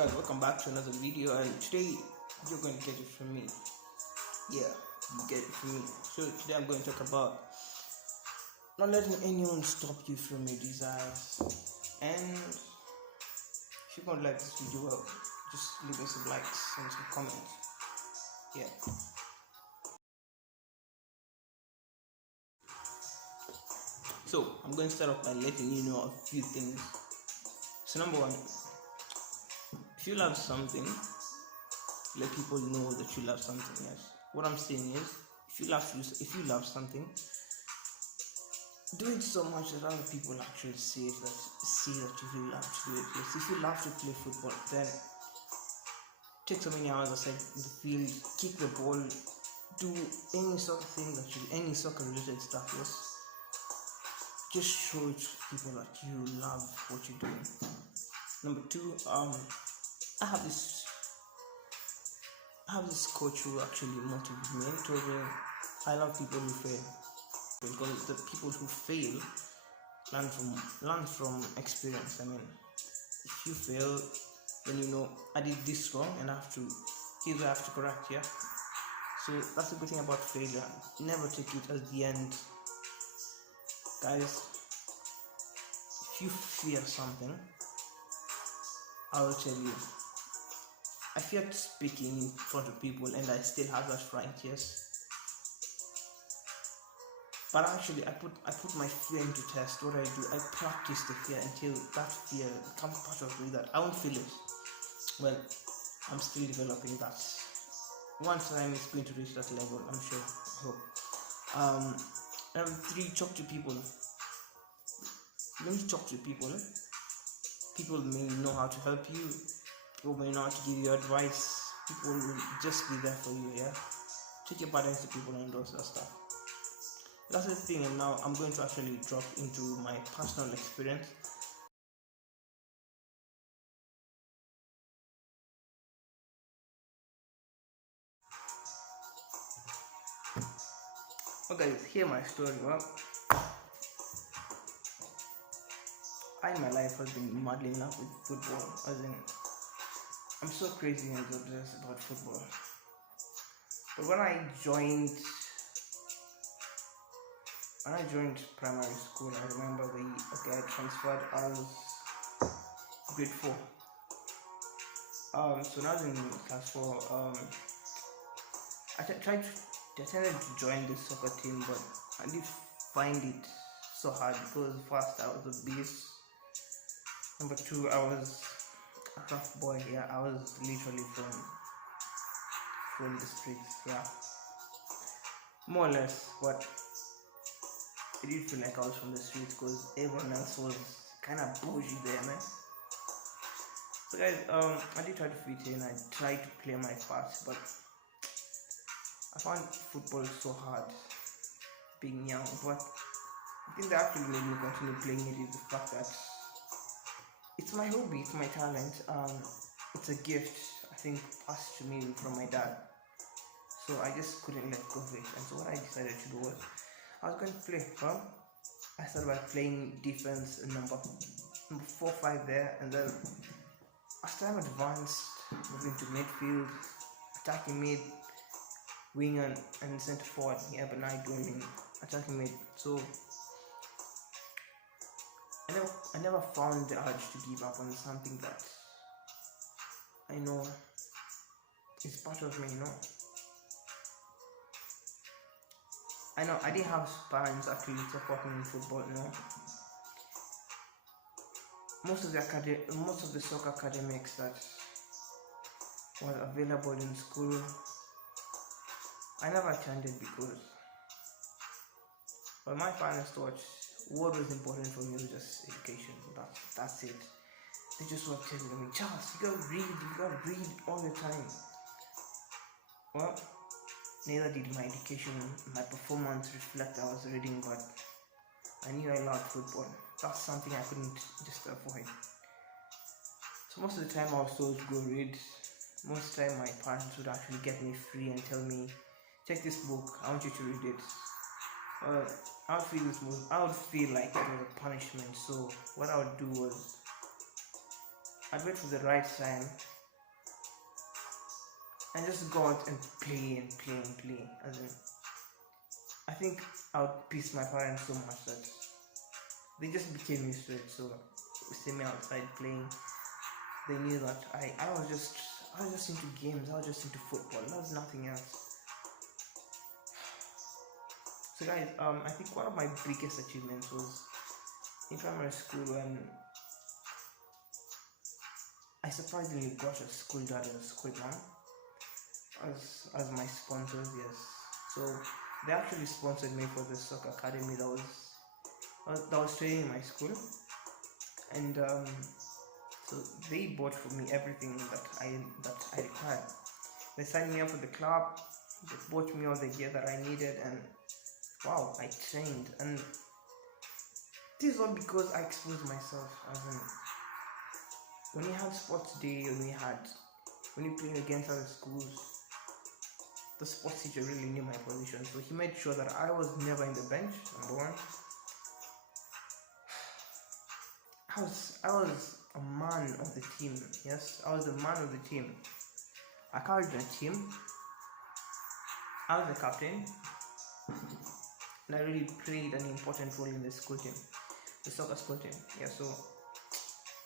guys, welcome back to another video, and today you're going to get it from me. Yeah, you get it from me. So today I'm going to talk about not letting anyone stop you from your desires. And if you're going to like this video, well, just leave me some likes and some comments. Yeah. So I'm going to start off by letting you know a few things. So number one, if you love something, let people know that you love something. Yes. What I'm saying is, if you love something, do it so much that other people actually see that you really love to do it. Yes. If you love to play football, then take so many hours aside in the field, kick the ball, do any sort of thing any soccer related stuff. Yes. Just show it to people that you love what you're doing. Number two, I have this coach who actually motivates me and told me I love people who fail, because the people who fail learn from experience. I mean, if you fail, then you know I did this wrong and I have to correct. Yeah. So that's the good thing about failure. Never take it as the end, guys. If you fear something, I will tell you. I feared speaking in front of people, and I still have that fright, yes. But actually, I put my fear into test. What I do, I practice the fear until that fear becomes part of me, that I won't feel it. Well, I'm still developing that. One time it's going to reach that level, I'm sure. I hope. Number three, talk to people. When you talk to people, people may know how to help you. People may not give you advice. People will just be there for you. Yeah, take your burdens to people and all that stuff. That's the thing. And now I'm going to actually drop into my personal experience. Okay, hear my story. Well, in my life has been madly in love with football. As in, I'm so crazy and obsessed about football. But when I joined primary school, I remember I transferred as grade 4. So now in class 4, I tried to join the soccer team, but I did find it so hard because first I was a beast. Number two, I was a rough boy. Yeah, I was literally from the streets. Yeah, more or less. But it did feel like I was from the streets because everyone else was kind of bougie there, man. So guys, I did try to fit in. I tried to play my part, but I found football so hard being young. But the thing that actually made me continue playing it is the fact that it's my hobby, it's my talent. It's a gift, I think, passed to me from my dad. So I just couldn't let go of it. And so what I decided to do was, I was going to play. Well, I started by playing defense, number 4, 5 there, and then as time advanced, moving to midfield, attacking mid, wing and center forward. Yeah, but now I'm doing attacking mid. So I never found the urge to give up on something that I know is part of me, you know. I know I didn't have parents actually supporting in football, you know. Most of the soccer academics that were available in school, I never attended because, well, my parents thought what was important for me was just education. That's it. They just were telling me, Charles, you gotta read all the time. Well, neither did my education. My performance reflect I was reading, but I knew I loved football. That's something I couldn't just avoid. So most of the time I was told to go read. Most of the time my parents would actually get me free and tell me, take this book, I want you to read it. I would feel like it was a punishment. So what I would do was, I'd wait for the right time and just go out and play and play and play. As in, I think I would piss my parents so much that they just became used to it. So they see me outside playing, they knew that I was just into games. I was just into football. There was nothing else. So guys, I think one of my biggest achievements was in primary school when I surprisingly got a school dad and a school mom as my sponsors. Yes, so they actually sponsored me for the soccer academy that was training in my school, and so they bought for me everything that I required. They signed me up for the club. They bought me all the gear that I needed, and wow, I trained. And this is all because I exposed myself. As in, when we had sports day, when we played against other schools, the sports teacher really knew my position, so he made sure that I was never in the bench. Number one, I was a man of the team. Yes, I was the man of the team. I carried the team. I was the captain, and I really played an important role in the school team, the soccer school team. Yeah, so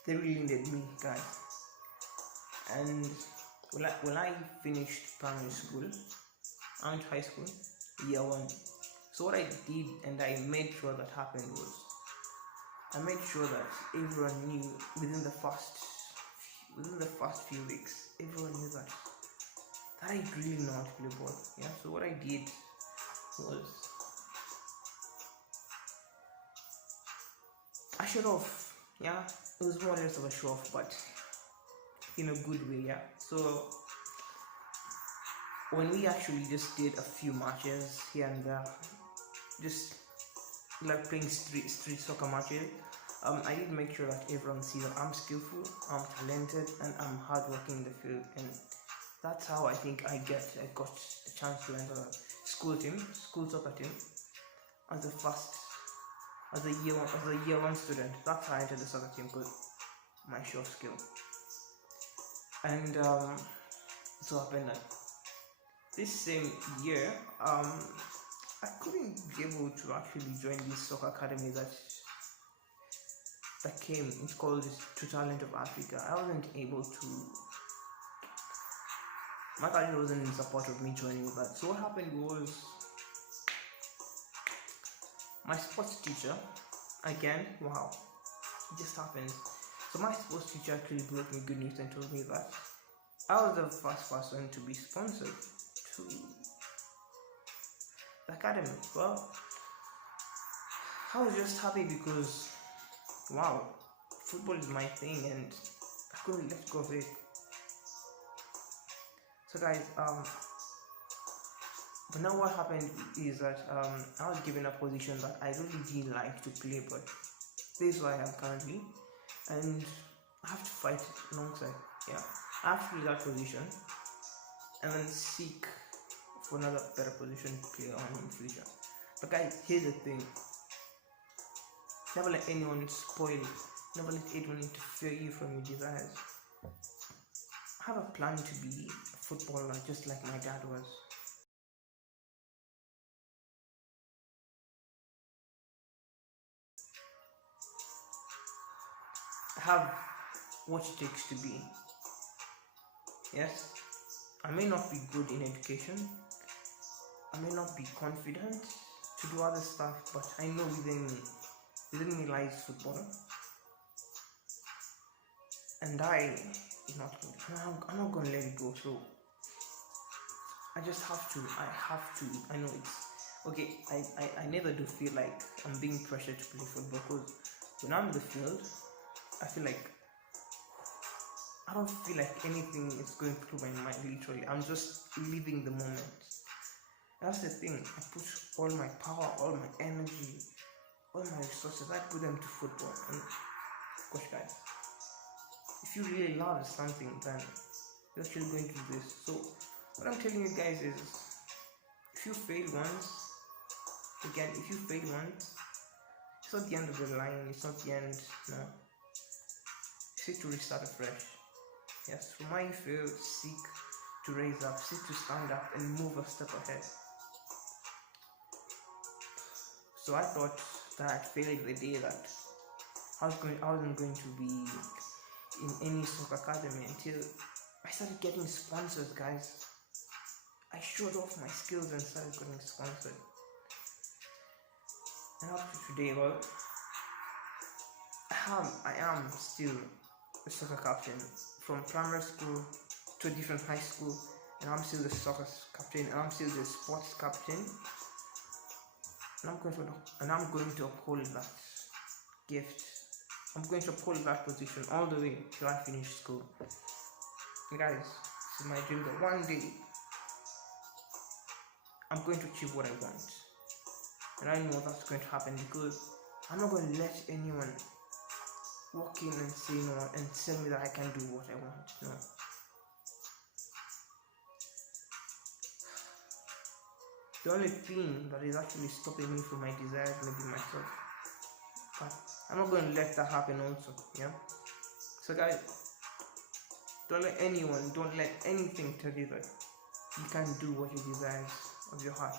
they really needed me, guys. And when I finished primary school, I went to high school, year one. So what I did, and I made sure that happened, was I made sure that everyone knew within the first few weeks, everyone knew that I really know how to play ball. Yeah. So what I did was I showed off. Yeah. It was more or less of a show off, but in a good way. Yeah. So when we actually just did a few matches here and there, just like playing street soccer matches, I did make sure that everyone sees that I'm skillful, I'm talented, and I'm hardworking in the field, and that's how I think I got a chance to enter a school soccer team, as a year one student. That's how I entered the soccer team, because my show of skill. And so happened that this same year, I couldn't be able to actually join this soccer academy that came. It's called To Talent of Africa. I wasn't able to. My parents wasn't in support of me joining that. So what happened was, my sports teacher, again, wow, it just happened. So my sports teacher actually brought me good news and told me that I was the first person to be sponsored to the academy. Well, I was just happy because, wow, football is my thing and I couldn't let go of it. So guys, but now what happened is that I was given a position that I really didn't like to play, but this is where I am currently, and I have to fight alongside. Yeah, I have to play that position and then seek for another better position to play on in the future. But guys, here's the thing: never let anyone spoil it. Never let anyone interfere you from your desires. I have a plan to be a footballer just like my dad was. I have what it takes to be. Yes, I may not be good in education. I may not be confident to do other stuff, but I know within me lies football. And I'm not gonna let it go. So I just have to. I know it's okay. I never do feel like I'm being pressured to play football, because when I'm in the field, I feel like I don't feel like anything is going through my mind. Literally, I'm just living the moment. That's the thing. I put all my power, all my energy, all my resources. I put them to football. And gosh, guys, if you really love something, then you're actually going to do this. So what I'm telling you guys is, if you fail once, if you fail once, it's not the end of the line. It's not the end. No, seek to restart afresh. Yes, from why you fail, seek to raise up, seek to stand up and move a step ahead. So I thought that I'd failed the day that I wasn't going to be in any soccer academy until I started getting sponsors, guys. I showed off my skills and started getting sponsored. And up to today, well, I am still a soccer captain from primary school to a different high school, and I'm still the soccer captain, and I'm still the sports captain, and I'm going to uphold that gift. I'm going to uphold that position all the way till I finish school. And guys, this is my dream that one day I'm going to achieve what I want, and I know that's going to happen because I'm not going to let anyone walk in and say no and tell me that I can do what I want. No. The only thing that is actually stopping me from my desires may be myself. But I'm not going to let that happen also. Yeah. So guys, don't let anything tell you that you can't do what you desire of your heart.